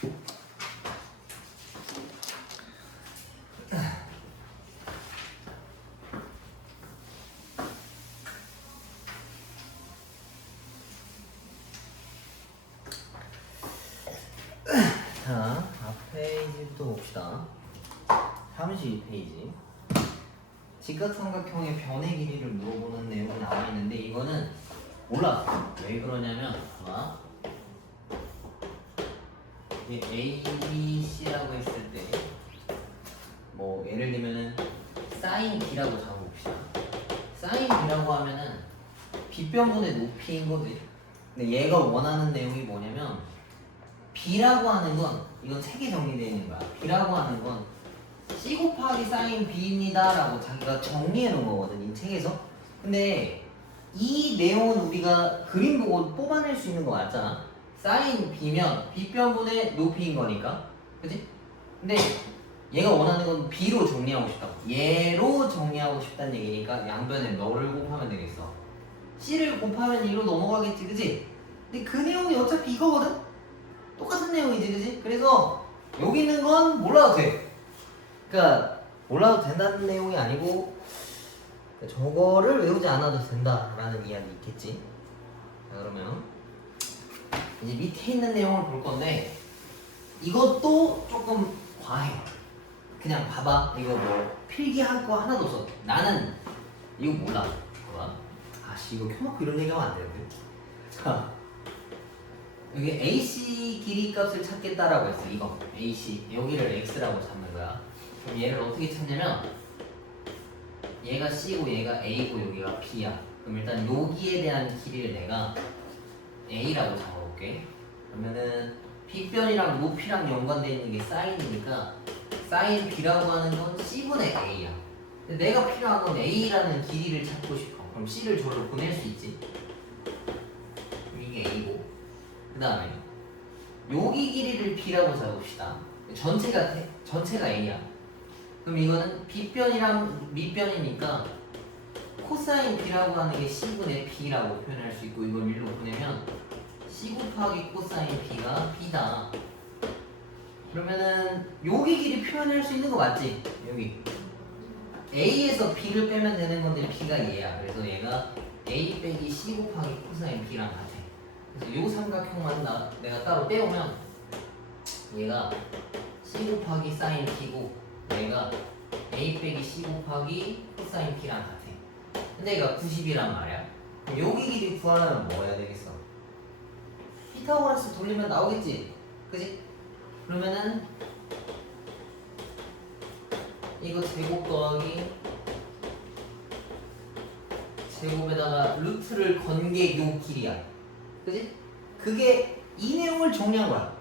자, 앞 페이지부터 봅시다. 32페이지. 직각삼각형의 변의 길이를 물어보는 내용이 나와 있는데 이거는 몰라. 왜 그러냐면 봐봐. 이게 A, B, C라고 했을 때 뭐 예를 들면은 사인 B라고 잡아봅시다. 사인 B라고 하면은 빗변분의 높이인 거지. 근데 얘가 원하는 내용이 뭐냐면 B라고 하는 건 이건 색이 정리되어 있는 거야. B라고 하는 건 C 곱하기 사인 B입니다 라고 자기가 정리해 놓은 거거든 이 책에서. 근데 이 내용은 우리가 그림 보고 뽑아낼 수 있는 거 맞잖아. 사인 B면 빗변분의 높이인 거니까 그치? 근데 얘가 원하는 건 B로 정리하고 싶다고. 얘로 정리하고 싶다는 얘기니까 양변에 너를 곱하면 되겠어. C를 곱하면 2로 넘어가겠지 그치? 근데 그 내용이 어차피 이거거든? 똑같은 내용이지 그치? 그래서 여기 있는 건 몰라도 돼. 그러니까 몰라도 된다는 내용이 아니고 저거를 외우지 않아도 된다라는 이야기 있겠지. 자 그러면 이제 밑에 있는 내용을 볼 건데 이것도 조금 과해. 그냥 봐봐. 이거 뭐 필기할 거 하나도 없어. 나는 이거 몰라. 봐봐. 아씨 이거 켜놓고 이런 얘기하면 안 되는데. 자 여기 AC 길이 값을 찾겠다라고 했어. 이거 AC 여기를 X라고 잡는 거야. 그럼 얘를 어떻게 찾냐면 얘가 C고 얘가 A고 여기가 B야. 그럼 일단 여기에 대한 길이를 내가 A라고 잡아볼게. 그러면은 빗변이랑 높이랑 연관되어 있는 게 사인이니까 사인 B라고 하는 건 C분의 A야. 근데 내가 필요한 건 A라는 길이를 찾고 싶어. 그럼 C를 저로 보낼 수 있지. 이게 A고 그 다음에 여기 길이를 B라고 잡읍시다. 전체가 A야. 그럼 이거는 빗변이랑 밑변이니까 코사인 B라고 하는 게 C분의 B라고 표현할 수 있고 이걸 1로 보내면 C 곱하기 코사인 B가 B다. 그러면은 여기 길이 표현할 수 있는 거 맞지? 여기 A에서 B를 빼면 되는 건데 B가 얘야. 그래서 얘가 A 빼기 C 곱하기 코사인 B랑 같아. 그래서 요 삼각형만 내가 따로 빼오면 얘가 C 곱하기 사인 B고 얘가 A 빼기 C 곱하기 코사인 B랑 같아. 근데 얘가 90이란 말이야. 그럼 여기 길이 구하려면 뭐 해야 되겠어? 피타고라스 돌리면 나오겠지? 그지? 그러면은 이거 제곱 더하기 제곱에다가 루트를 건 게 요 길이야. 그지? 그게 이 내용을 정리한 거야.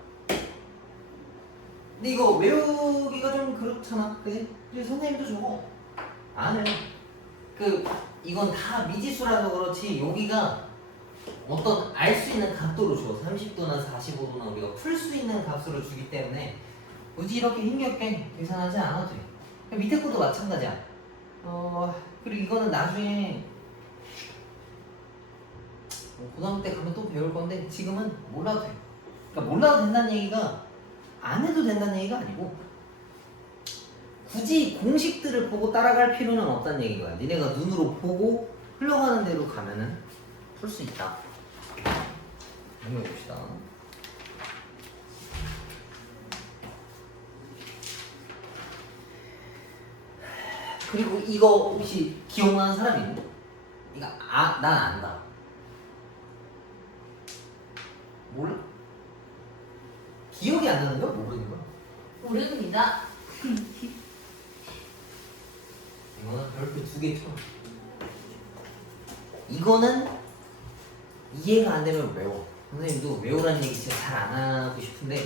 근데 이거 외우기가 좀 그렇잖아. 그지? 그래서 선생님도 저거 안 해. 이건 다 미지수라서 그렇지 여기가 어떤 알 수 있는 각도로 줘. 30도나 45도나 우리가 풀 수 있는 값으로 주기 때문에 굳이 이렇게 힘겹게 계산하지 않아도 돼. 밑에 것도 마찬가지야. 그리고 이거는 나중에 고등학교 때 가면 또 배울 건데 지금은 몰라도 돼. 그러니까 몰라도 된다는 얘기가 안 해도 된다는 얘기가 아니고 굳이 공식들을 보고 따라갈 필요는 없다는 얘기인 거야. 니네가 눈으로 보고 흘러가는 대로 가면은 풀 수 있다. 한번 봅시다. 그리고 이거 혹시 기억나는 사람 있니? 이거 난 안다. 몰라? 기억이 안 나는 거야? 모르는 거야? 모릅니다. 이거는 별표 2개 쳐. 이거는 이해가 안 되면 외워. 선생님도 외우라는 얘기 진짜 잘 안 하고 싶은데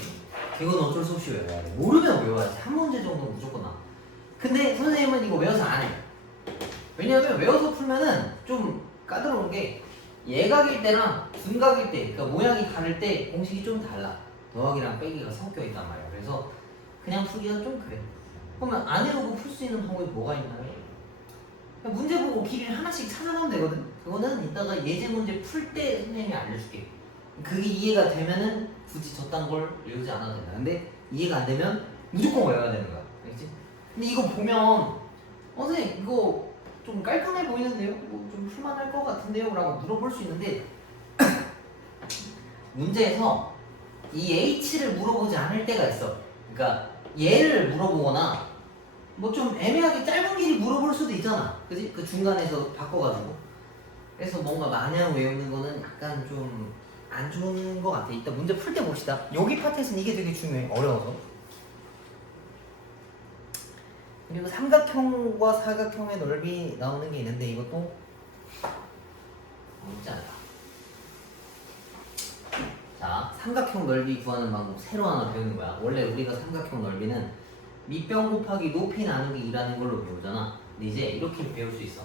이건 어쩔 수 없이 외워야 돼. 모르면 외워야지. 한 문제 정도는 무조건 나와. 근데 선생님은 이거 외워서 안 해. 왜냐면 외워서 풀면은 좀 까다로운 게 예각일 때랑 둔각일 때, 그러니까 모양이 다를 때 공식이 좀 달라. 더하기랑 빼기가 섞여 있단 말이야. 그래서 그냥 풀기가 좀 그래. 그러면 안 외우고 풀 수 있는 방법이 뭐가 있나요? 문제 보고 길이를 하나씩 찾아가면 되거든. 그거는 이따가 예제 문제 풀 때 선생님이 알려줄게. 그게 이해가 되면은 굳이 저딴 걸 외우지 않아도 된다. 근데 이해가 안 되면 무조건 외워야 되는 거야. 알겠지? 근데 이거 보면 선생님 이거 좀 깔끔해 보이는데요? 뭐 좀 풀만할 것 같은데요? 라고 물어볼 수 있는데 문제에서 이 H를 물어보지 않을 때가 있어. 그러니까 얘를 물어보거나 뭐 좀 애매하게 짧은 길이 물어볼 수도 있잖아. 그지? 그 중간에서 바꿔가지고. 그래서 뭔가 마냥 외우는 거는 약간 좀 안 좋은 것 같아. 이따 문제 풀 때 봅시다. 여기 파트에서는 이게 되게 중요해. 어려워서. 그리고 삼각형과 사각형의 넓이 나오는 게 있는데 이것도 어렵지 않다. 자, 삼각형 넓이 구하는 방법 새로 하나 배우는 거야. 원래 우리가 삼각형 넓이는 밑변 곱하기 높이 나누기 2라는 걸로 배우잖아. 근데 이제 이렇게 배울 수 있어.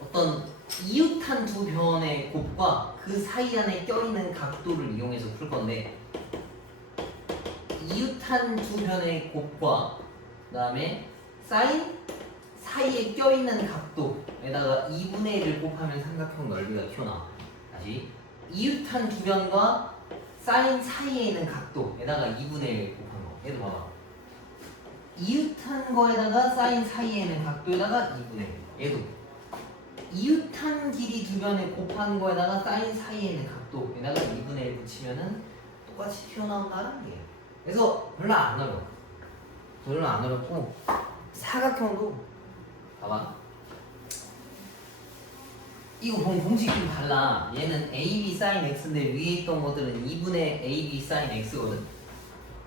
어떤 이웃한 두 변의 곱과 그 사이 안에 껴있는 각도를 이용해서 풀 건데 이웃한 두 변의 곱과 그 다음에 사인 사이에 껴있는 각도에다가 2분의 1을 곱하면 삼각형 넓이가 튀어나와. 다시 이웃한 두 변과 사인 사이에 있는 각도에다가 2분의 1을 곱한 거. 얘도 봐봐. 이웃한 거에다가 사인 사이에 있는 각도에다가 2분의 1. 얘도 이웃한 길이 두 변에 곱한 거에다가 사인 사이에 있는 각도에다가 2분의 1 붙이면은 똑같이 튀어나온다는 게. 그래서 별로 안 어려워. 별로 안 어렵고 사각형도 봐봐. 이거 보면 공식이 좀 달라. 얘는 AB sin x인데 위에 있던 것들은 2분의 AB sin x거든.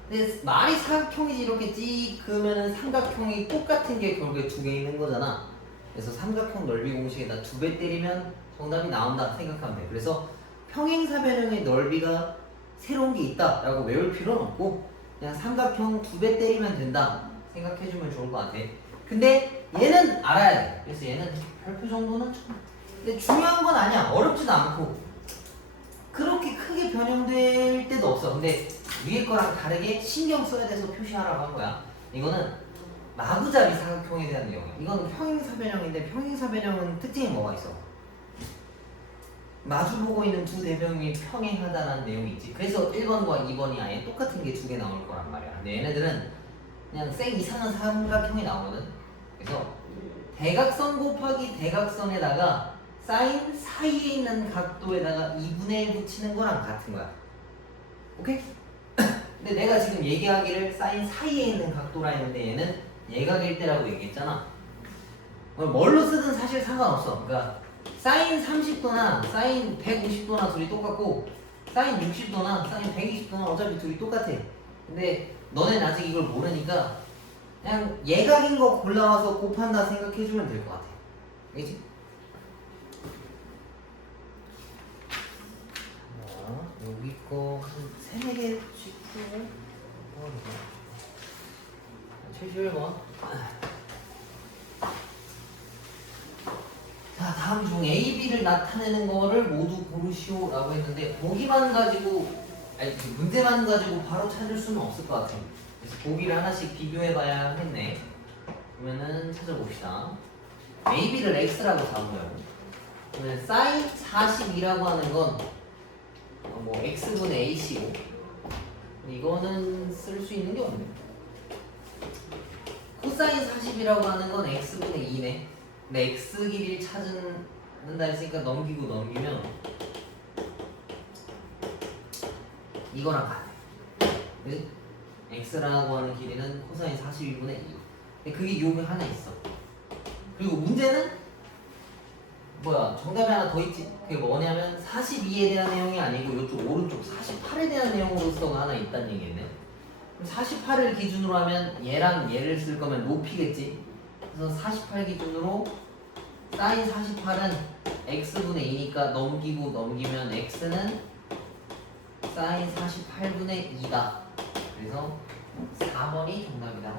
근데 말이 사각형이지 이렇게 찍 그으면은 삼각형이 똑같은 게 결국에 두 개 있는 거잖아. 그래서 삼각형 넓이 공식에다 2배 때리면 정답이 나온다 생각하면 돼. 그래서 평행사변형의 넓이가 새로운 게 있다라고 외울 필요는 없고 그냥 삼각형 2배 때리면 된다 생각해주면 좋을 것 같아. 근데 얘는 알아야 돼. 그래서 얘는 별표 정도는 좀 근데 중요한 건 아니야. 어렵지도 않고 그렇게 크게 변형될 때도 없어. 근데 위에 거랑 다르게 신경 써야 돼서 표시하라고 한 거야. 이거는 마구잡이 사각형에 대한 내용이야. 이건 평행사변형인데 평행사변형은 특징이 뭐가 있어? 마주보고 있는 두 대변이 평행하다는 내용이 있지. 그래서 1번과 2번이 아예 똑같은 게 두 개 나올 거란 말이야. 근데 얘네들은 그냥 쌩 이상한 삼각형이 나오거든. 그래서 대각선 곱하기 대각선에다가 사인 사이에 있는 각도에다가 2분의 1 붙이는 거랑 같은 거야. 오케이? 근데 내가 지금 얘기하기를 사인 사이에 있는 각도라 했는데 얘는 예각일 때라고 얘기했잖아. 뭘로 쓰든 사실 상관없어. 그러니까 사인 30도나 사인 150도나 둘이 똑같고 사인 60도나 사인 120도나 어차피 둘이 똑같아. 근데 너넨 아직 이걸 모르니까 그냥 예각인 거 골라와서 곱한다 생각해주면 될 것 같아. 알겠지? 여기 거 한 3-4개씩 풀고 71번. 자, 다음 중 A, B를 나타내는 거를 모두 고르시오 라고 했는데 보기만 가지고 아니 문제만 가지고 바로 찾을 수는 없을 것 같아요. 그래서 보기를 하나씩 비교해 봐야 하겠네. 그러면은 찾아봅시다. A, B를 X라고 잡아요. 그러면 sin 42라고 하는 건 뭐 X분의 A씨고 이거는 쓸 수 있는 게 없네. 코사인 40이라고 하는 건 X분의 2네. 근데 X 길이를 찾는다 했으니까 넘기고 넘기면 이거랑 같아. 그치? X라고 하는 길이는 코사인 42분의 2. 근데 그게 여기 하나 있어. 그리고 문제는 뭐야 정답이 하나 더 있지. 그게 뭐냐면 42에 대한 내용이 아니고 이쪽 오른쪽 48에 대한 내용으로서가 하나 있다는 얘기겠네. 48을 기준으로 하면 얘랑 얘를 쓸 거면 높이겠지. 그래서 48 기준으로 사인 48은 x분의 2니까 넘기고 넘기면 x는 사인 48분의 2다. 그래서 4번이 정답이다.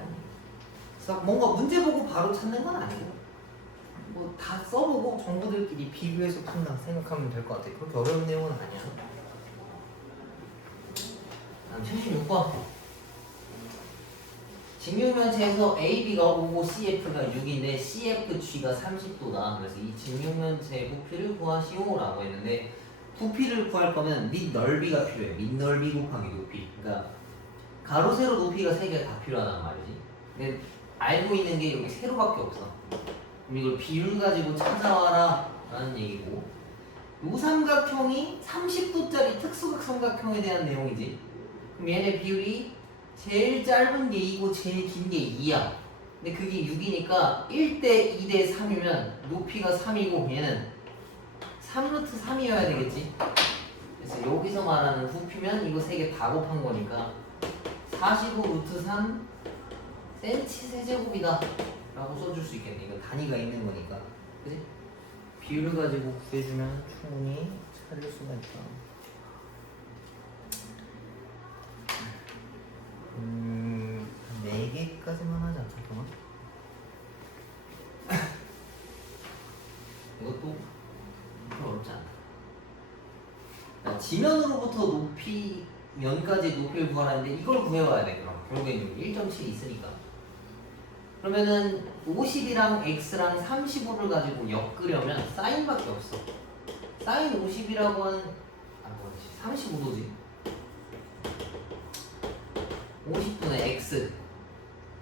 그래서 뭔가 문제 보고 바로 찾는 건 아니고 뭐 다 써보고 정보들끼리 비교해서 푼다 생각하면 될 것 같아. 그렇게 어려운 내용은 아니야. 다음 76번. 직육면체에서 AB가 5고 CF가 6인데 CFG가 30도다. 그래서 이 직육면체 부피를 구하시오 라고 했는데 부피를 구할 거면 밑넓이가 필요해. 밑넓이 곱하기 높이. 그러니까 가로 세로 높이가 세 개가 다 필요하단 말이지. 근데 알고 있는 게 여기 세로밖에 없어. 그럼 이걸 비율 가지고 찾아와라 라는 얘기고, 요 삼각형이 30도짜리 특수각 삼각형에 대한 내용이지. 그럼 얘네 비율이 제일 짧은 게 2고 제일 긴 게 2야. 근데 그게 6이니까 1대 2대 3이면 높이가 3이고 얘는 3루트 3이어야 되겠지. 그래서 여기서 말하는 부피면 이거 세 개 다 곱한 거니까 45 루트 3 센치 세제곱이다 라고 써줄 수 있겠네. 이거 단위가 있는 거니까. 그치? 비율을 가지고 구해주면 충분히 찾을 수가 있다. 4개까지만 하자. 잠깐만. 이것도 별로 어렵지 않다. 지면으로부터 높이, 면까지 높이를 구하라는데 이걸 구해와야 돼. 그럼 결국엔 1.7이 있으니까. 그러면은 50이랑 x랑 35를 가지고 엮으려면 사인밖에 없어. 사인 50이라고 하는, 뭐지? 35도지. 50분의 x.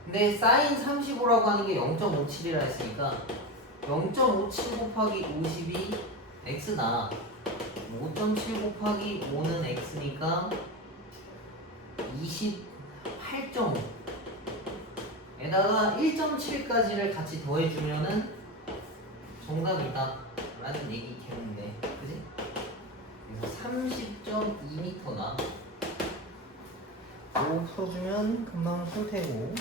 근데 사인 35라고 하는 게 0.57이라 했으니까 0.57 곱하기 50이 x나 5.7 곱하기 5는 x니까 28.5 에다가 1.7까지를 같이 더해주면은 정답이다 라는 얘기겠는데, 그지? 그래서 30.2m나 이거 풀어주면 금방 풀 테고,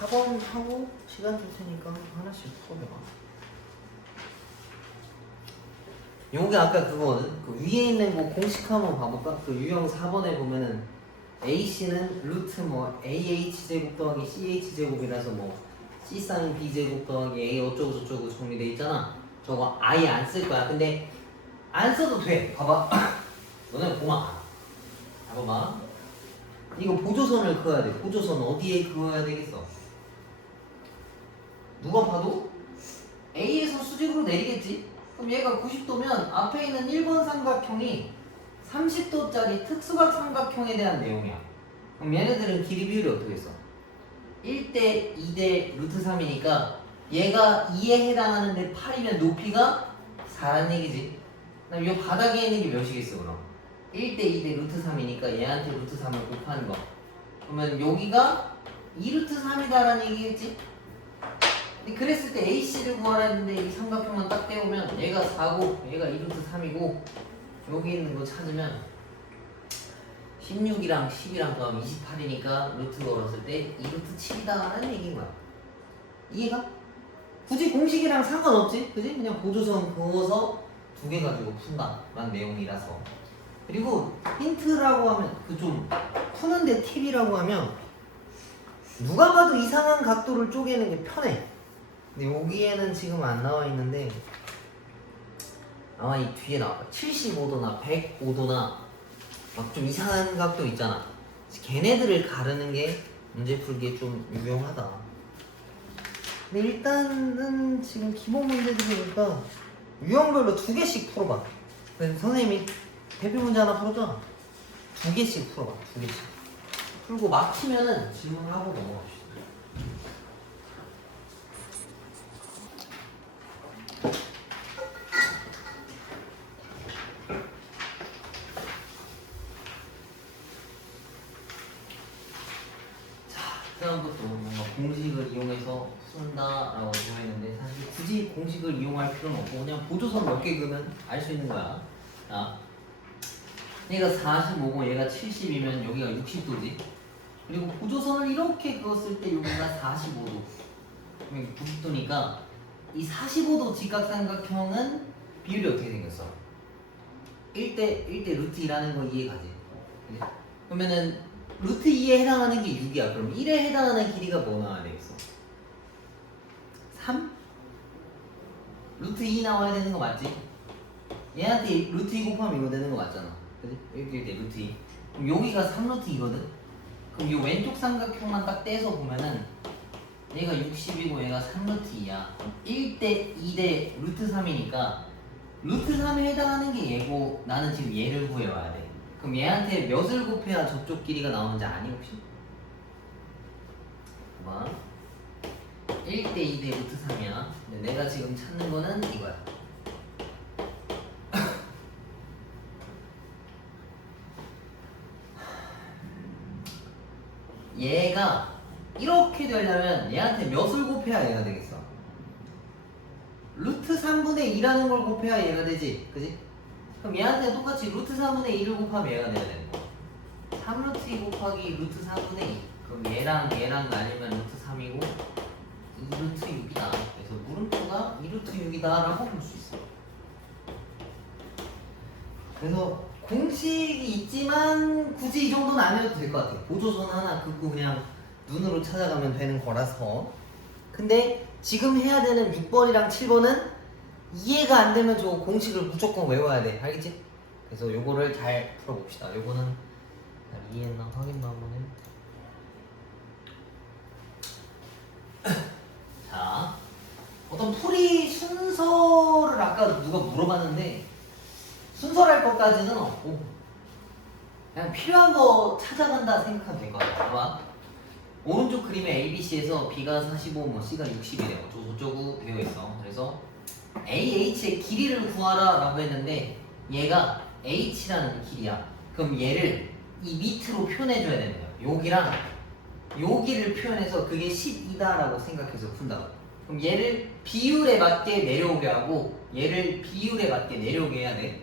4번 하고 시간 줄 테니까 하나씩 풀어봐. 요게 아까 그거는 그 위에 있는 거 공식 한번 봐볼까? 그 유형 4번에 보면은 AC는 루트 뭐 AH 제곱 더하기 CH 제곱이라서 뭐 C 사인 B 제곱 더하기 A 어쩌고 저쩌고 정리돼 있잖아. 저거 아예 안 쓸 거야. 근데 안 써도 돼. 봐봐. 너네 보마. 봐봐. 이거 보조선을 그어야 돼. 보조선 어디에 그어야 되겠어? 누가 봐도 A에서 수직으로 내리겠지? 그럼 얘가 90도면 앞에 있는 1번 삼각형이 30도짜리 특수각 삼각형에 대한 내용이야. 그럼 얘네들은 길이 비율이 어떻게 써? 1대 2대 루트 3이니까 얘가 2에 해당하는데 8이면 높이가 4란 얘기지. 그럼 이 바닥에 있는 게 몇이겠어 그럼? 1대 2대 루트 3이니까 얘한테 루트 3을 곱하는 거. 그러면 여기가 2루트 3이다라는 얘기겠지? 근데 그랬을 때 AC를 구하라 했는데 이 삼각형만 딱 떼우면 얘가 4고 얘가 2루트 3이고 여기 있는 거 찾으면 16이랑 10이랑 더하면 28이니까 루트 걸었을 때 2루트 7이다라는 얘기인 거야. 이해가? 굳이 공식이랑 상관없지? 그지? 그냥 보조선 그어서 두 개 가지고 푼다라는 내용이라서. 그리고 힌트라고 하면 그 좀 푸는데 팁이라고 하면 누가 봐도 이상한 각도를 쪼개는 게 편해. 근데 여기에는 지금 안 나와 있는데 아마 이 뒤에 나와. 75도나 105도나 막 좀 이상한 각도 있잖아. 걔네들을 가르는 게 문제 풀기에 좀 유용하다. 근데 일단은 지금 기본 문제들이니까 유형별로 2개씩 풀어봐. 그래서 선생님이 대표 문제 하나 풀어줘. 2개씩 풀어봐. 2개씩 풀고 막히면은 질문하고 넘어갑시다. 그다음부터 뭔가 공식을 이용해서 푼다라고 정했는데 사실 굳이 공식을 이용할 필요는 없고 그냥 보조선 몇 개 그으면 알 수 있는 거야. 자, 얘가 45고 얘가 70이면 여기가 60도지. 그리고 보조선을 이렇게 그었을 때 여기가 45도, 여기 90도니까 이 45도 직각삼각형은 비율이 어떻게 생겼어? 1대 루트 2라는 거 이해가지? 그러면은 루트 2에 해당하는 게 6이야. 그럼 1에 해당하는 길이가 뭐 나와야 되겠어? 3? 루트 2 나와야 되는 거 맞지? 얘한테 루트 2 곱하면 이거 되는 거 맞잖아. 그지? 이렇게 루트 2. 그럼 여기가 3루트 2거든? 그럼 이 왼쪽 삼각형만 딱 떼서 보면은 얘가 60이고 얘가 3루트 2야. 1대 2대 루트 3이니까 루트 3에 해당하는 게 얘고 나는 지금 얘를 구해와야 돼. 그럼 얘한테 몇을 곱해야 저쪽 길이가 나오는지 아니 혹시? 봐봐. 1대 2대 루트 3이야. 근데 내가 지금 찾는 거는 이거야. 얘가 이렇게 되려면 얘한테 몇을 곱해야 얘가 되겠어? 루트 3분의 2라는 걸 곱해야 얘가 되지, 그지? 그럼 얘한테 똑같이 루트 3분의 2를 곱하면 얘가 돼야 되는 거야. 3루트 2 곱하기 루트 4분의 2. 그럼 얘랑 나뉘면 루트 3이고 2루트 6이다. 그래서 물음표가 2루트 6이다 라고 볼 수 있어. 그래서 공식이 있지만 굳이 이 정도는 안 해도 될 것 같아. 보조선 하나 긋고 그냥 눈으로 찾아가면 되는 거라서. 근데 지금 해야 되는 6번이랑 7번은 이해가 안 되면 저 공식을 무조건 외워야 돼. 알겠지? 그래서 요거를 잘 풀어봅시다. 요거는 잘 이해했나 확인도 한번 해. 자, 어떤 풀이 순서를 아까 누가 물어봤는데 순서랄 것까지는 없고 그냥 필요한 거 찾아간다 생각하면 될 것 같아. 봐봐. 오른쪽 그림에 ABC에서 B가 45, 뭐 C가 60이래. 어쩌고 되어 있어. 그래서 AH의 길이를 구하라 라고 했는데 얘가 H라는 길이야. 그럼 얘를 이 밑으로 표현해줘야 되는 거야. 여기랑 여기를 표현해서 그게 10이다 라고 생각해서 푼다고. 그럼 얘를 비율에 맞게 내려오게 하고 얘를 비율에 맞게 내려오게 해야 돼.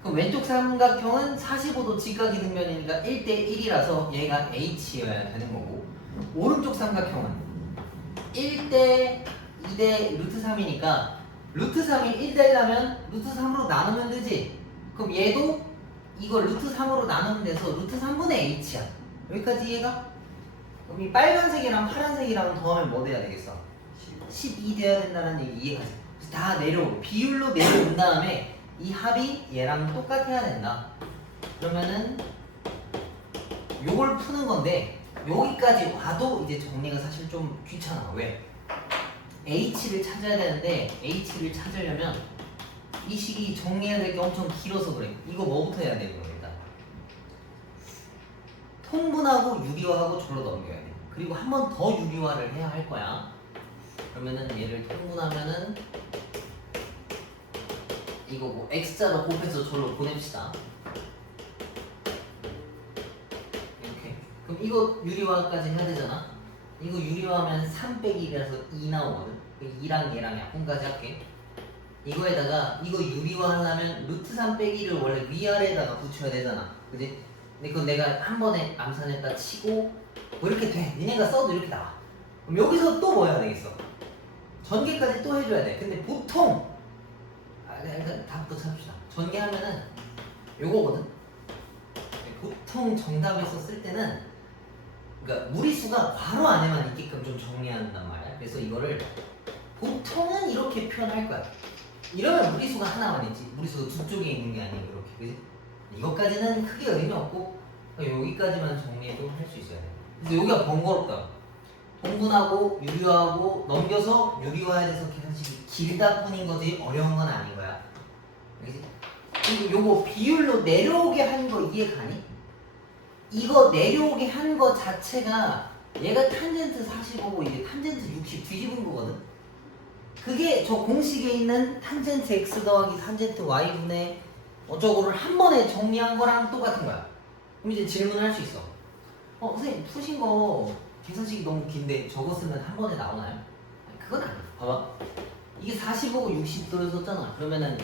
그럼 왼쪽 삼각형은 45도 직각이등변이니까 1대 1이라서 얘가 H여야 되는 거고, 오른쪽 삼각형은 1대 2대 루트 3이니까 루트 3이 1대라면 루트 3으로 나누면 되지. 그럼 얘도 이거 루트 3으로 나누면 돼서 루트 3분의 H야. 여기까지 이해가? 그럼 이 빨간색이랑 파란색이랑 더하면 뭐 돼야 되겠어? 12 돼야 된다는 얘기 이해가지? 다 내려오고 비율로 내려온 다음에 이 합이 얘랑 똑같아야 된다. 그러면은 요걸 푸는 건데 여기까지 와도 이제 정리가 사실 좀 귀찮아. 왜? H를 찾아야 되는데 H를 찾으려면 이 식이 정리해야 될 게 엄청 길어서 그래. 이거 뭐부터 해야 되는 거야? 일단 통분하고 유리화하고 절로 넘겨야 돼. 그리고 한 번 더 유리화를 해야 할 거야. 그러면은 얘를 통분하면은 이거 뭐 X자로 곱해서 절로 보냅시다. 이렇게. 그럼 이거 유리화까지 해야 되잖아. 이거 유리화하면 3 빼기 1이라서 2 나오거든. 2랑 얘랑 약분까지 할게. 이거에다가 이거 유리화 하려면 루트 3 빼기를 원래 위아래에다가 붙여야 되잖아. 그지? 근데 그건 내가 한 번에 암산했다 치고 뭐 이렇게 돼. 니네가 써도 이렇게 나와. 그럼 여기서 또 뭐 해야 되겠어? 전개까지 또 해줘야 돼. 근데 보통 일단 답부터 찾읍시다. 전개하면은 요거거든. 보통 정답을 썼을 때는 그러니까 무리수가 괄호 안에만 있게끔 좀 정리한단 말이야. 그래서 이거를 보통은 이렇게 표현할 거야. 이러면 무리수가 하나만 있지. 무리수가 두 쪽에 있는 게 아니고 이렇게. 그지? 이것까지는 크게 의미 없고 여기까지만 정리해도 할 수 있어야 돼. 그래서 여기가 번거롭다. 통분하고 유리화하고 넘겨서 유리화에 대해서 계산식이 길다 뿐인 거지 어려운 건 아닌 거야. 알겠지? 그리고 요거 비율로 내려오게 한 거 이해 가니? 이거 내려오게 한 거 자체가 얘가 탄젠트 45고 이게 탄젠트 60 뒤집은 거거든. 그게 저 공식에 있는 탄젠트 x 더하기 탄젠트 y분의 어쩌고를 한 번에 정리한 거랑 똑같은 거야. 그럼 이제 질문을 할 수 있어. 선생님 푸신 거 계산식이 너무 긴데 저거 쓰면 한 번에 나오나요? 아니, 그건 아니야. 봐봐. 이게 45고 60 들어있었잖아. 그러면은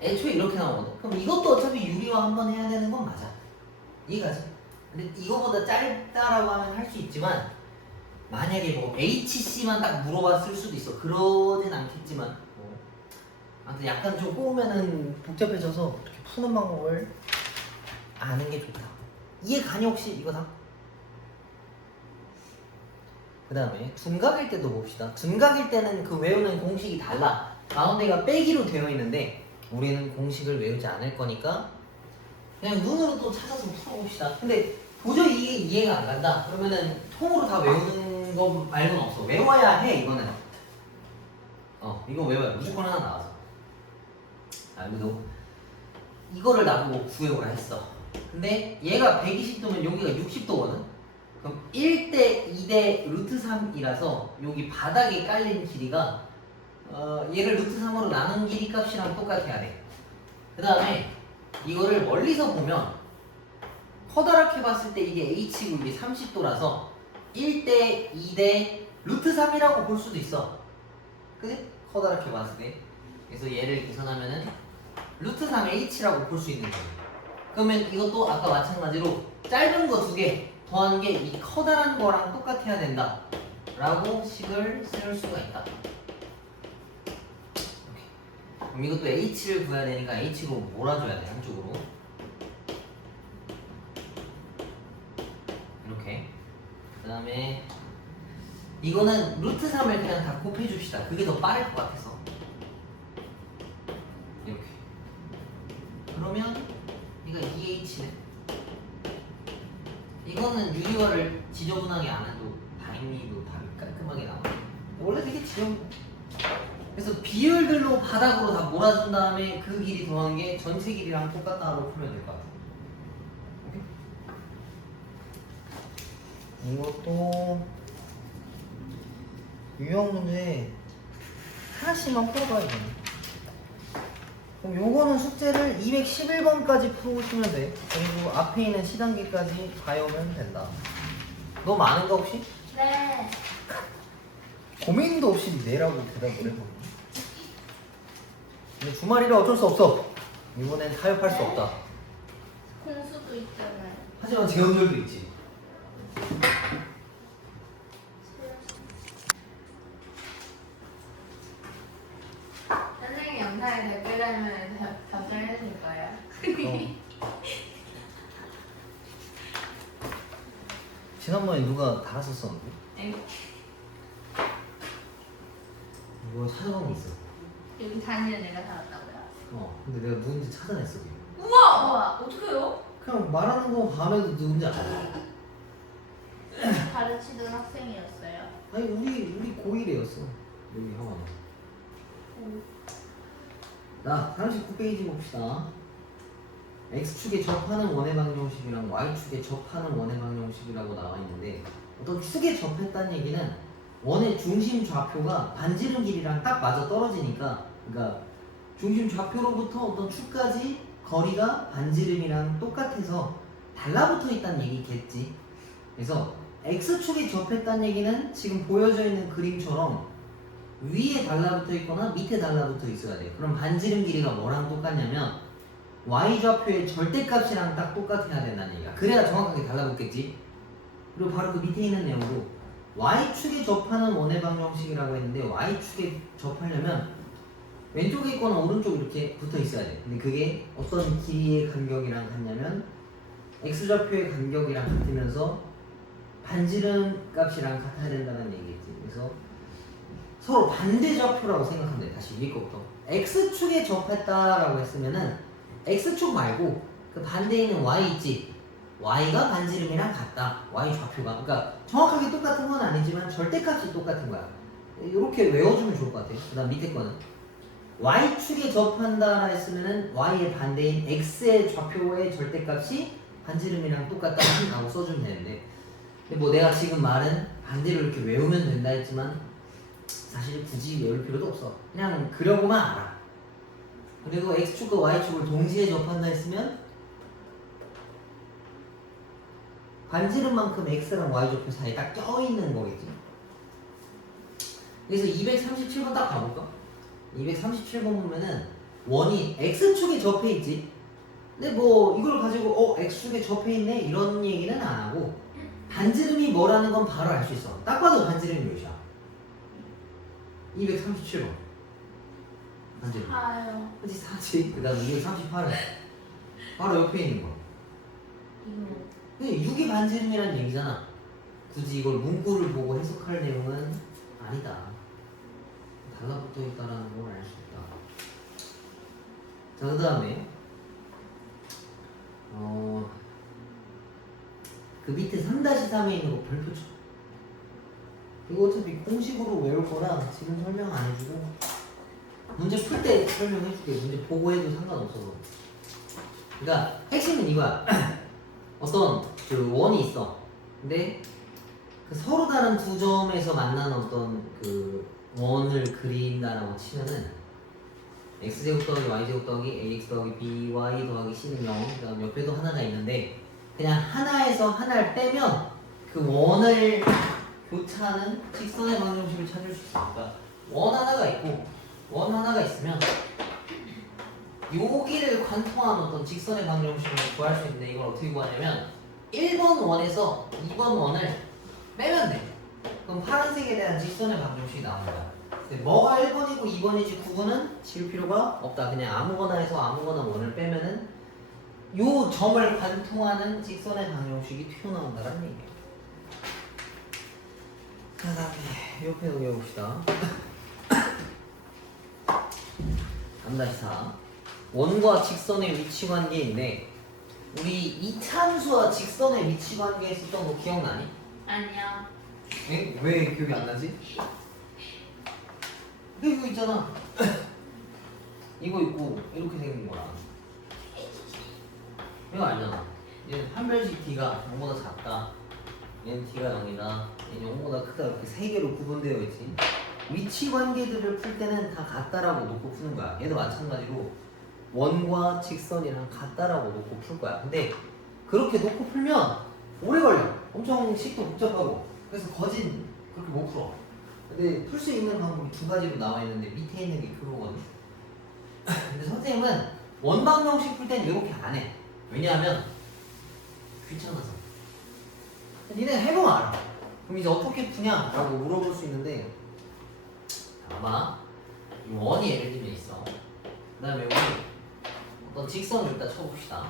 애초에 이렇게 나오거든. 그럼 이것도 어차피 유리화 한 번 해야 되는 건 맞아. 이해가지? 근데 이거보다 짧다라고 하면 할 수 있지만 만약에 뭐 HC만 딱 물어봤을 수도 있어. 그러진 않겠지만 아무튼 약간 좀 꼬우면은 복잡해져서 이렇게 푸는 방법을 아는 게 좋다. 이해 가니 혹시 이거 다? 그 다음에 둔각일 때도 봅시다. 둔각일 때는 그 외우는 공식이 달라. 가운데가 빼기로 되어 있는데 우리는 공식을 외우지 않을 거니까 그냥 눈으로 또 찾아서 풀어봅시다. 근데 도저히 이게 이해가 안 간다. 그러면은 통으로 다 외우는 거 말고는 없어. 외워야 해 이거는. 이거 외워야 무조건 하나 나와서. 그래도 이거를 나보고 구해오라 했어. 근데 얘가 120도면 여기가 60도거든. 그럼 1대 2대 루트 3이라서 여기 바닥에 깔린 길이가 얘를 루트 3으로 나눈 길이 값이랑 똑같아야 돼. 그 다음에 이거를 멀리서 보면 커다랗게 봤을 때 이게 h고 이게 30도라서 1대 2대 루트 3이라고 볼 수도 있어. 그지? 커다랗게 봤을 때. 그래서 얘를 계산하면은 루트 3h라고 볼 수 있는 거예요. 그러면 이것도 아까 마찬가지로 짧은 거 2개 더한 게 이 커다란 거랑 똑같아야 된다 라고 식을 쓸 수가 있다. 이렇게. 그럼 이것도 h를 구해야 되니까 h로 몰아줘야 돼. 한쪽으로 이렇게. 그 다음에 이거는 루트 3을 그냥 다 곱해줍시다. 그게 더 빠를 것 같아서 이렇게. 그러면 이거 2h네. 이거는 유리화를 지저분하게 안 해도 다행히도 답이 깔끔하게 나와요. 원래 되게 지저분. 그래서 비율들로 바닥으로 다 몰아준 다음에 그 길이 더한 게 전체 길이랑 똑같다고 풀면 될 것 같아요. 오케이? 이것도 유형 문제 하나씩만 풀어봐야 돼. 그럼 요거는 숙제를 211번까지 풀어오시면 돼. 그리고 앞에 있는 시단계까지 봐오면 된다. 너 많은가 혹시? 네. 고민도 없이 내라고 대답을 해보네. 근데 주말이라 어쩔 수 없어. 이번엔 타협할 수 없다. 공수도 있잖아요. 하지만 재원절도 있지. 선생님 영상에 댓글 달면 답장해 주실 거예요? 지난번에 누가 달았었었는데? 이거 찾아본 게 있어. 여기 다니는 애가 달았다고요? 근데 내가 누군지 찾아냈어. 그게. 우와! 우와! 어떡해요? 그냥 말하는 거 밤에도 누군지 알아. 가르치던 학생이었어요? 아니 우리 고1이었어. 여기 학원. 자, 39페이지 봅시다. X축에 접하는 원의 방정식이랑 Y축에 접하는 원의 방정식이라고 나와 있는데 어떤 축에 접했다는 얘기는 원의 중심 좌표가 반지름 길이랑 딱 맞아 떨어지니까 그러니까 중심 좌표로부터 어떤 축까지 거리가 반지름이랑 똑같아서 달라붙어 있다는 얘기겠지. 그래서 X축에 접했다는 얘기는 지금 보여져 있는 그림처럼 위에 달라붙어 있거나 밑에 달라붙어 있어야 돼. 그럼 반지름 길이가 뭐랑 똑같냐면 Y좌표의 절대값이랑 딱 똑같아야 된다는 얘기야. 그래야 정확하게 달라붙겠지. 그리고 바로 그 밑에 있는 내용으로 Y축에 접하는 원의 방정식이라고 했는데 Y축에 접하려면 왼쪽에 있거나 오른쪽 이렇게 붙어 있어야 돼. 근데 그게 어떤 길이의 간격이랑 같냐면 X좌표의 간격이랑 같으면서 반지름 값이랑 같아야 된다는 얘기겠지. 그래서 서로 반대 좌표라고 생각하면 돼. 다시 위에 거부터 X축에 접했다라고 했으면은 X축 말고 그 반대에 있는 Y 있지. Y가 반지름이랑 같다. Y 좌표가. 그러니까 정확하게 똑같은 건 아니지만 절대값이 똑같은 거야. 이렇게 외워주면 좋을 것 같아요. 그 다음 밑에 거는 Y축에 접한다 했으면은 Y의 반대인 X의 좌표의 절대값이 반지름이랑 똑같다라고 써주면 되는데 근데 뭐 내가 지금 말은 반대로 이렇게 외우면 된다 했지만 사실 굳이 외울 필요도 없어. 그냥 그려보면 알아. 그리고 X축과 Y축을 동시에 접한다 했으면 반지름만큼 X랑 Y좌표 사이에 딱 껴있는 거겠지. 그래서 237번 딱 가볼까? 237번 보면은 원이 X축에 접해 있지. 근데 뭐 이걸 가지고 X축에 접해 있네 이런 얘기는 안 하고 반지름이 뭐라는 건 바로 알 수 있어. 딱 봐도 반지름이 몇이야? 237번 반지름. 4요. 그치 4지. 그 다음 238은 바로 옆에 있는 거. 6이 반지름이란 얘기잖아. 굳이 이걸 문구를 보고 해석할 내용은 아니다. 달라붙어 있다라는 걸 알 수 있다. 자, 그 다음에 그 밑에 3-3에 있는 거 별표 쳐. 이거 어차피 공식으로 외울 거라 지금 설명 안 해주고 문제 풀 때 설명해줄게. 문제 보고 해도 상관없어서. 그러니까 핵심은 이거야. 어떤 그 원이 있어. 근데 그 서로 다른 두 점에서 만나는 어떤 그 원을 그린다라고 치면은 x제곱 더하기 y제곱 더하기 ax 더하기 by 더하기 c는 0. 그다음 옆에도 하나가 있는데 그냥 하나에서 하나를 빼면 그 원을 교차하는 직선의 방정식을 찾을 수 있어. 그러니까 원 하나가 있고 원 하나가 있으면 여기를 관통한 어떤 직선의 방정식을 구할 수 있는데 이걸 어떻게 구하냐면 1번 원에서 2번 원을 빼면 돼. 그럼 파란색에 대한 직선의 방정식이 나오는 거야. 근데 뭐가 1번이고 2번인지 구분은 지울 필요가 없다. 그냥 아무거나 해서 아무거나 원을 빼면은 요 점을 관통하는 직선의 방정식이 튀어나온다는 얘기예요. 그 다음에 옆에도 외워봅시다. 3-4 원과 직선의 위치 관계인데 우리 이차함수와 직선의 위치 관계에 있었던 거 기억나니? 아니요. 에? 왜 기억이 안 나지? 이거 있잖아. 이거 있고 이렇게 생긴 거랑 이거 알잖아. 얘는 판별식 D가 0보다 작다. 얘는 D가 0이다. 얘는 0보다 크다. 이렇게 세 개로 구분되어 있지. 위치 관계들을 풀 때는 다 같다라고 놓고 푸는 거야. 얘도 마찬가지로 원과 직선이랑 같다라고 놓고 풀 거야. 근데 그렇게 놓고 풀면 오래 걸려. 엄청 식도 복잡하고. 그래서 거진 그렇게 못 풀어. 근데 풀 수 있는 방법이 두 가지로 나와 있는데 밑에 있는 게 그거거든. 근데 선생님은 원방정식 풀 때는 이렇게 안 해. 왜냐하면 귀찮아서. 니네 해보면 알아. 그럼 이제 어떻게 푸냐라고 물어볼 수 있는데 아마 이 원이 예를 들면 있어. 그 다음에 우리 어떤 직선을 일단 쳐봅시다.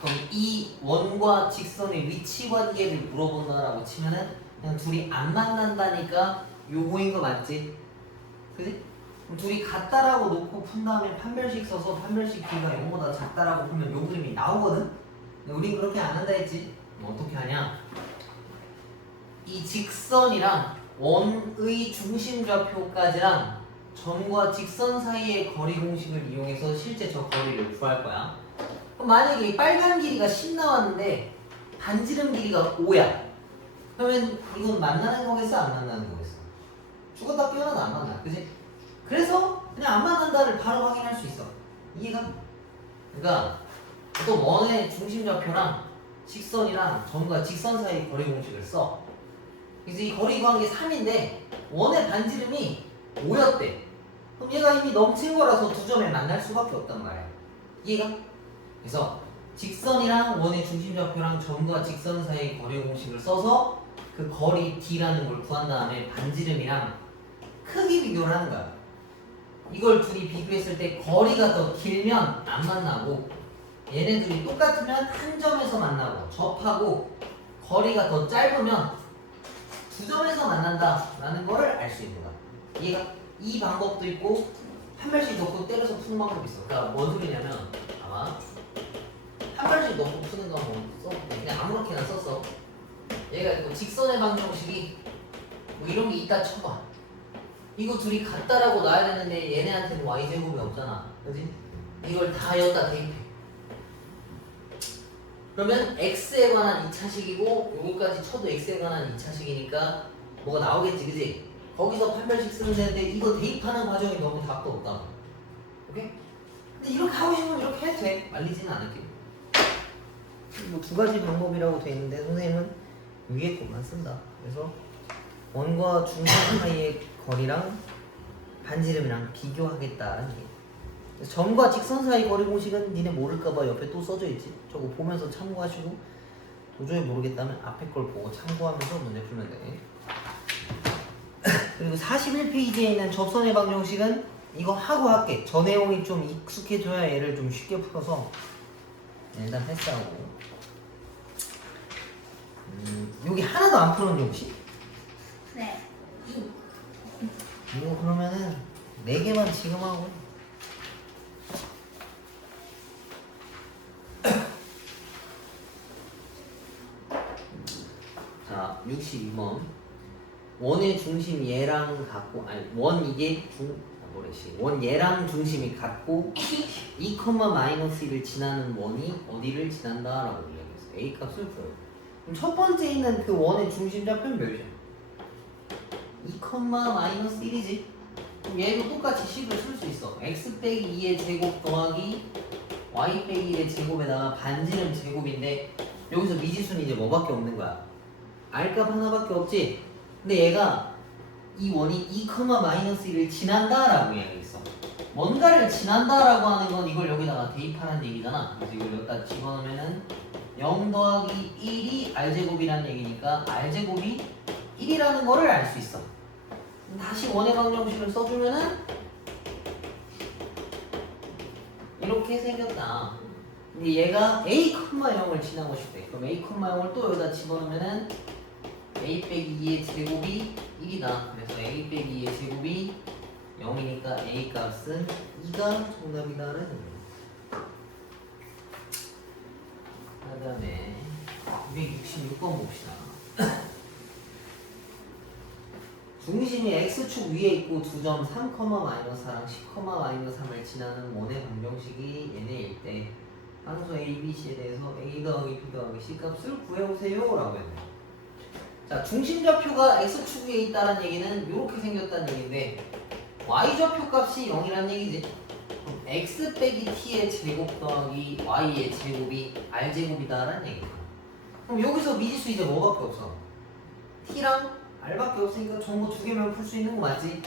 그럼 이 원과 직선의 위치 관계를 물어본다라고 치면은 그냥 둘이 안 만난다니까 요거인 거 맞지? 그지? 그럼 둘이 같다라고 놓고 푼 다음에 판별식 써서 판별식 B가 0보다 작다라고 보면 요 그림이 나오거든? 근데 우린 그렇게 안 한다 했지? 그럼 어떻게 하냐? 이 직선이랑 원의 중심좌표까지랑 점과 직선 사이의 거리 공식을 이용해서 실제 저 거리를 구할 거야. 그럼 만약에 이 빨간 길이가 10 나왔는데 반지름 길이가 5야. 그러면 이건 만나는 거겠어? 안 만나는 거겠어? 죽었다 깨어나도 안 만나. 그지? 그래서 그냥 안 만난다를 바로 확인할 수 있어. 이해가? 그러니까 또 원의 중심좌표랑 직선이랑 점과 직선 사이의 거리 공식을 써. 그래서 이 거리 구한 게 3인데 원의 반지름이 5였대. 그럼 얘가 이미 넘친 거라서 두 점에 만날 수밖에 없단 말이야. 이해가? 그래서 직선이랑 원의 중심좌표랑 점과 직선 사이의 거리 공식을 써서 그 거리 D라는 걸 구한 다음에 반지름이랑 크기 비교를 하는 거야. 이걸 둘이 비교했을 때 거리가 더 길면 안 만나고 얘네들이 똑같으면 한 점에서 만나고 접하고 거리가 더 짧으면 두 점에서 만난다라는 거를 알 수 있는 거야. 이해가? 이 방법도 있고 한 발씩 넣고 때려서 푸는 방법이 있어. 그러니까 뭔 소리냐면 아마 한 발씩 넣고 푸는 거 한번 써볼게. 그냥 아무렇게나 썼어. 얘가 이거 직선의 방정식이 뭐 이런 게 있다 쳐봐. 이거 둘이 같다라고 놔야 되는데 얘네한테는 y제곱이 없잖아. 그지? 이걸 다 여기다 대입해. 그러면 x에 관한 2차식이고 요거까지 쳐도 x에 관한 2차식이니까 뭐가 나오겠지, 그지? 거기서 판별식 쓰면 되는데 이거 대입하는 과정이 너무 답도 없다. 오케이? 근데 이렇게 하고 싶으면 이렇게 해도 돼. 말리지는 않을게. 뭐 두 가지 방법이라고 돼 있는데 선생님은 위에 것만 쓴다. 그래서 원과 중심 사이의 거리랑 반지름이랑 비교하겠다라는 얘기. 점과 직선 사이 거리 공식은 니네 모를까봐 옆에 또 써져 있지. 저거 보면서 참고하시고 도저히 모르겠다면 앞에 걸 보고 참고하면서 문제 풀면 돼. 그리고 41페이지에 있는 접선의 방정식은 이거 하고 할게. 저 내용이 좀 익숙해져야 얘를 좀 쉽게 풀어서 일단 패스하고. 여기 하나도 안 푸는데 혹시? 네. 이거 그러면은 4개만 지금 하고 62번. 원의 중심 얘랑 같고, 아니, 원 이게 원 얘랑 중심이 같고 2, 마이너스 1을 지나는 원이 어디를 지난다라고 이야기했어요. A 값을 구해요. 그럼 첫 번째 있는 그 원의 중심 좌표는 몇이죠? 2, 마이너스 1이지. 그럼 얘도 똑같이 식을 쓸 수 있어. x 빼기 2의 제곱 더하기 y 빼기 1의 제곱에다가 반지름 제곱인데 여기서 미지수는 이제 뭐밖에 없는 거야? R값 하나밖에 없지? 근데 얘가 이 원이 2, 마이너스 1을 지난다라고 이야기했어. 뭔가를 지난다라고 하는 건 이걸 여기다가 대입하라는 얘기잖아. 그래서 이걸 여기다 집어넣으면은 0 더하기 1이 R제곱이라는 얘기니까 R제곱이 1이라는 거를 알 수 있어. 다시 원의 방정식을 써주면은 이렇게 생겼다. 근데 얘가 A, 0을 지나고 싶대. 그럼 A, 0을 또 여기다 집어넣으면은 A 빼기 2의 제곱이 1이다. 그래서 A 빼기 2의 제곱이 0이니까 A 값은 2가 정답이다라는 얘기예요. 그 다음에 266번 봅시다. 중심이 X축 위에 있고 두 점 3, 마이너스 4랑 10, 마이너스 3을 지나는 원의 방정식이 얘네일 때 함수 A, B, C에 대해서 A 더하기 B 더하기 C 값을 구해오세요 라고 했네요. 자, 중심좌표가 X축 위에 있다는 얘기는 이렇게 생겼다는 얘기인데 Y좌표 값이 0이라는 얘기지. 그럼 X 빼기 T의 제곱 더하기 Y의 제곱이 R제곱이다라는 얘기야. 그럼 여기서 미지수 이제 뭐밖에 없어? T랑 R밖에 없으니까 정보 두 개면 풀 수 있는 거 맞지?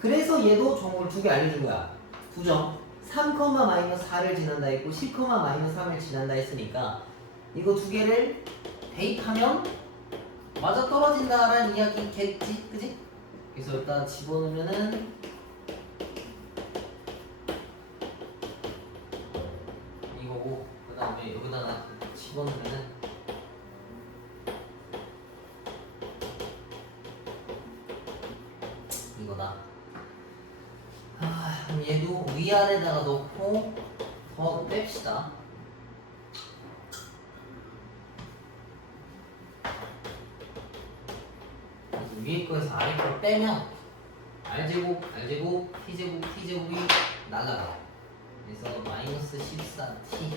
그래서 얘도 정보를 두 개 알려준 거야. 두 점 3, 마이너스 4를 지난다 했고 10, 마이너스 3을 지난다 했으니까 이거 두 개를 대입하면 맞아 떨어진다라는 이야기겠지? 그지? 그래서 일단 집어넣으면은 이거고 그 다음에 여기다가 집어넣으면은 이거다. 그럼 얘도 위아래다가 넣고 더 뺍시다. 위에 거에서 아래 걸 빼면 R제곱, T제곱이 나가요. 그래서 마이너스 14T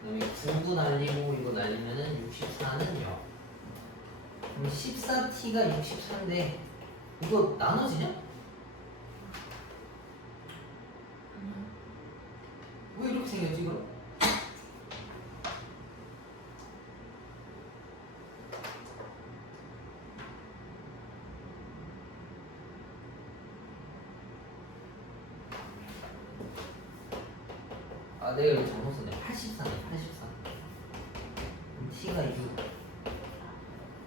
그 다음에 9도 날리고 이거 날리면은 64는 0. 그럼 14T가 64인데 이거 나눠지냐? 왜 이렇게 생겼지 그럼? 내가 여기 잘못 썼네. 84네, 84. T가 6.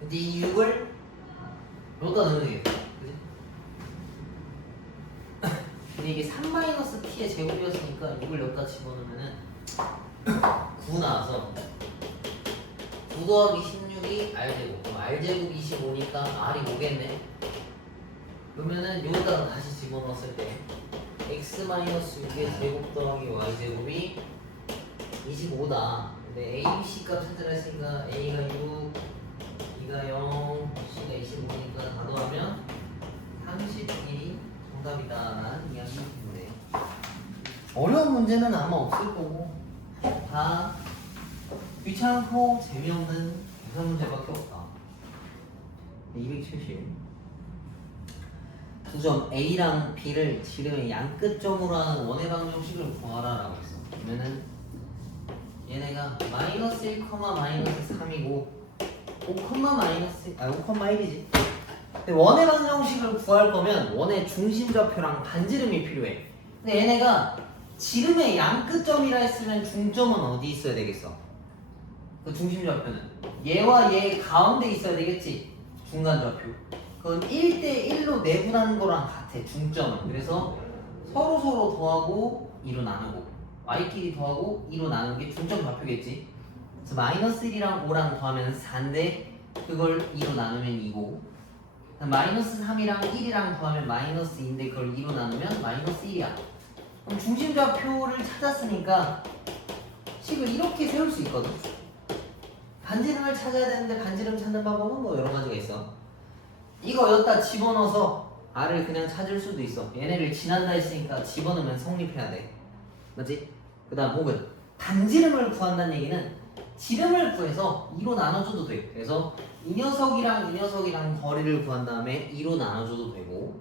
근데 이 6을 여기다 넣으면 되겠다. 그지? 근데 이게 3-T의 제곱이었으니까 6을 여기다 집어넣으면은 9 나와서 9 더하기 16이 R제곱. 그럼 R제곱 25니까 R이 5겠네. 그러면은 여기다가 다시 집어넣었을 때 X-6의 제곱 더하기 Y제곱이 25다. 근데 A, C 값 찾으라 했으니까 A가 6, B가 0, C가 25니까 다 더하면 31이 정답이다 라는 이야기인데 어려운 문제는 아마 없을 거고 다 귀찮고 재미없는 계산 문제밖에 없다. 270 두 점 A랑 B를 지름의 양끝점으로 하는 원의 방정식을 구하라 라고 했어. 그러면은 얘네가 마이너스 1, 마이너스 3이고 5, 마이너스 5,1이지. 근데 원의 방정식을 구할 거면 원의 중심좌표랑 반지름이 필요해. 근데 얘네가 지름의 양끝점이라 했으면 중점은 어디 있어야 되겠어? 그 중심좌표는 얘와 얘 가운데 있어야 되겠지. 중간좌표. 그건 1대1로 내분하는 거랑 같아. 중점은. 그래서 서로 더하고 2로 나누고 y끼리 더하고 2로 나누는 게 중점 좌표겠지. 그래서 마이너스 1이랑 5랑 더하면 4인데 그걸 2로 나누면 2고 마이너스 3이랑 1이랑 더하면 마이너스 2인데 그걸 2로 나누면 마이너스 1이야. 그럼 중심좌표를 찾았으니까 식을 이렇게 세울 수 있거든. 반지름을 찾아야 되는데 반지름 찾는 방법은 뭐 여러 가지가 있어. 이거 여기다 집어넣어서 R을 그냥 찾을 수도 있어. 얘네를 지난다 했으니까 집어넣으면 성립해야 돼. 맞지? 그 다음 혹은 반지름을 구한다는 얘기는 지름을 구해서 2로 나눠줘도 돼. 그래서 이 녀석이랑 거리를 구한 다음에 2로 나눠줘도 되고,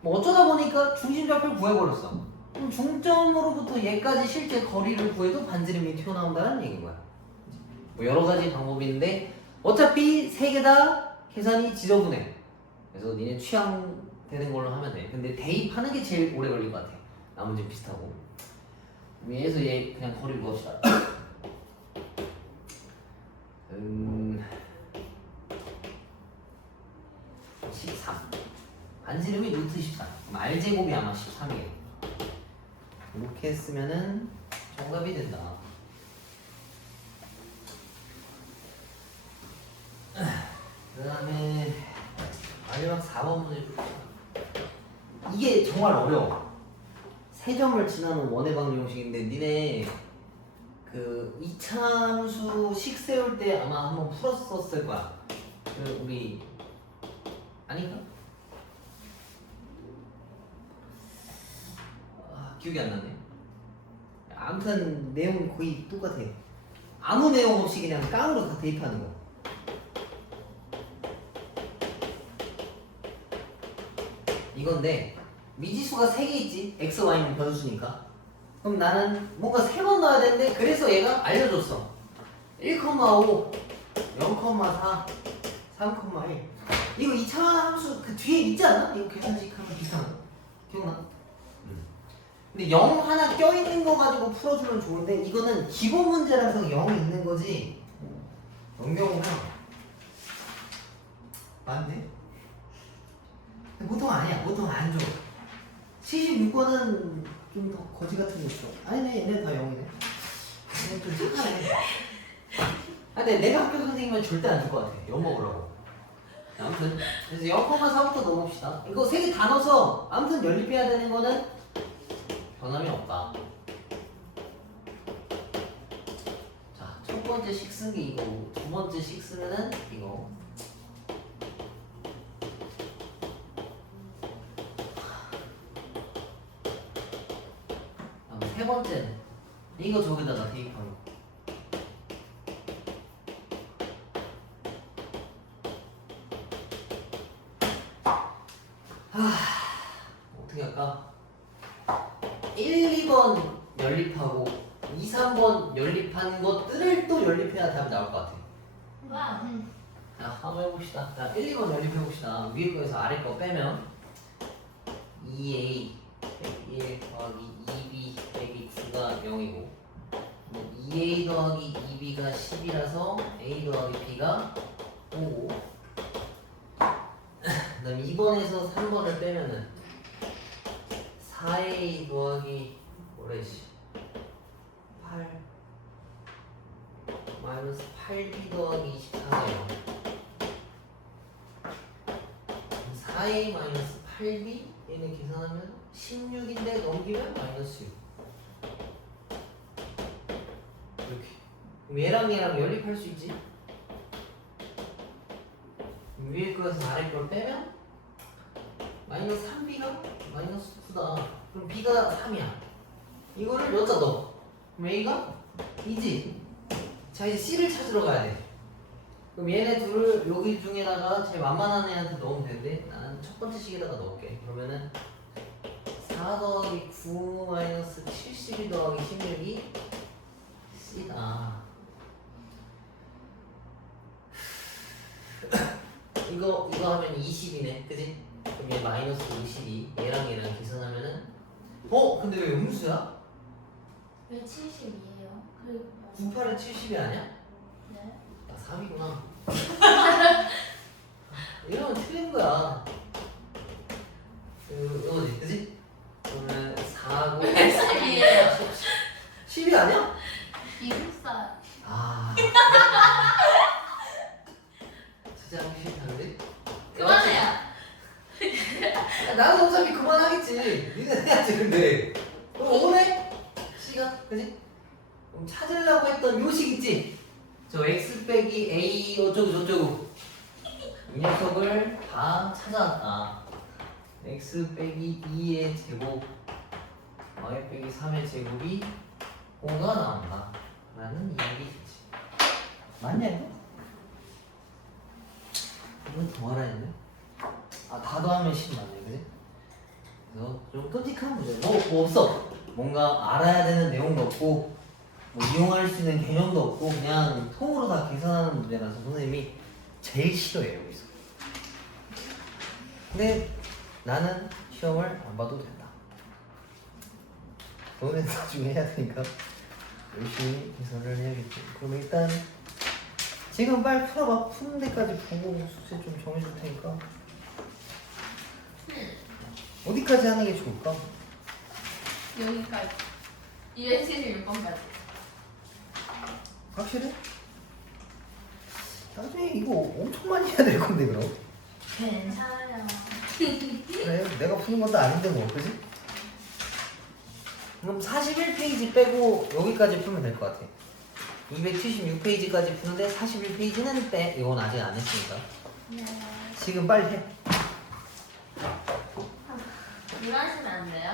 뭐 어쩌다 보니까 중심좌표를 구해버렸어. 그럼 중점으로부터 얘까지 실제 거리를 구해도 반지름이 튀어나온다는 얘기인 거야. 뭐 여러 가지 방법이 있는데 어차피 세 개 다 계산이 지저분해. 그래서 니네 취향 되는 걸로 하면 돼. 근데 대입하는 게 제일 오래 걸릴 것 같아. 나머지는 비슷하고. 얘에서 얘 그냥 거리를 구합시다. 13. 반지름이 루트 13. 그럼 R제곱이 아마 13이에요. 이렇게 했으면은 정답이 된다. 그 다음에 마지막 4번 문제 봅시다. 이게 정말 어려워. 세 점을 지나는 원의 방정식인데 니네 그 이차함수식 세울 때 아마 한번 풀었었을 거야. 그 우리 아닌가? 기억이 안 나네. 아무튼 내용이 거의 똑같아. 아무 내용 없이 그냥 깡으로 다 대입하는 거. 이건데 미지수가 3개 있지. x, y는 변수니까. 그럼 나는 뭔가 3번 넣어야 되는데 그래서 얘가 알려줬어. 1,5, 0,4, 3,1. 이거 2차 함수 그 뒤에 있지 않아? 이거 계산식 하면 비슷한 거. 기억나? 근데 0 하나 껴있는 거 가지고 풀어주면 좋은데 이거는 기본 문제라서 0이 있는 거지. 넘겨보면 맞네? 근데 보통 아니야. 보통 안 줘. 76번은 좀 더 거지 같은 거 있어. 아니네, 얘네 다 0이네. 얘네 좀 착하네. 아, 근데 내가 학교 선생님은 절대 안 줄 것 같아. 0 먹으라고. 아무튼 그래서 0,4부터 넣어봅시다. 이거 3개 다 넣어서 아무튼 연립해야 되는 거는 변함이 없다. 자, 첫 번째 식 쓴 게 이거고 두 번째 식 쓰면은 이거. 세 번째는 이거 저기다가 대입하는 거. 어떻게 할까? 1, 2번 연립하고 2, 3번 연립한 것들을 또 연립해야 답이 나올 것 같아. 와. 자, 한번 해봅시다. 자, 1, 2번 연립해봅시다. 위에 거에서 아래 거 빼면 2a 101 더하기 2b 빼기 9가 0이고 2a 더하기 2b가 10이라서 a 더하기 b가 5고 그 다음 2번에서 3번을 빼면은 4a 더하기 뭐래지 8 마이너스 8b 더하기 24가 0 4a 마이너스 8b 얘는 계산하면 16인데 넘기면 마이너스 6 이렇게. 그럼 얘랑 연립할 수 있지? 위에 거에서 아래 걸 빼면 마이너스 3b가 마이너스 9다. 그럼 b가 3이야. 이거를 여기다 넣어. 그럼 a가 2지. 자, 이제 c를 찾으러 가야 돼. 그럼 얘네 둘을 여기 중에다가 제일 만만한 애한테 넣으면 되는데 나는 첫 번째 식에다가 넣을게. 그러면은 4 더하기 9 마이너스 72 더하기 16이 C다. 이거 하면 20이네. 그지? 그럼 얘 마이너스 52 얘랑 계산하면은 근데 왜 음수야? 왜 70이에요? 그리고 98은 70이 아니야? 네. 나 3이구나. 이러면 틀린 거야. 이거지, 그지? 그러면 4고 10이에요. 10이 아니야? 기숙사. 진짜 하기 싫다는데? 그만해요. 나는 어차피 그만하겠지. 니는 해야지, 근데. 그럼 오네? C가, 그지? 그럼 찾으려고 했던 요 식 있지? 저 x 빼기 a 어쩌고 저쩌고 이 녀석을 다 찾아왔다. x 빼기 2의 제곱 y 빼기 3의 제곱이 5가 나온다 라는 이야기겠지. 맞냐 이거? 이건 더 알아야 되네. 아 다 더하면 10 맞네 그지? 그래서 좀 끔찍한 문제. 뭐 없어. 뭔가 알아야 되는 내용도 없고 뭐 이용할 수 있는 개념도 없고 그냥 통으로 다 계산하는 문제라서 선생님이 제일 싫어해요 여기서. 근데 나는 시험을 안 봐도 된다. 너네 나중에 해야 되니까 열심히 계산을 해야겠지. 그럼 일단 지금 빨리 풀어봐. 푸는 데까지 보고 숙제 좀 정해줄 테니까 어디까지 하는 게 좋을까? 여기까지 276번까지. 확실해? 나중에 이거 엄청 많이 해야 될 건데 그럼. 괜찮아요. 그래 내가 푸는 것도 아닌데 뭐 그지? 그럼 41페이지 빼고 여기까지 풀면 될 것 같아. 276페이지까지 푸는데 41페이지는 빼. 이건 아직 안 했으니까 네. 지금 빨리 해. 이거 하시면 안 돼요?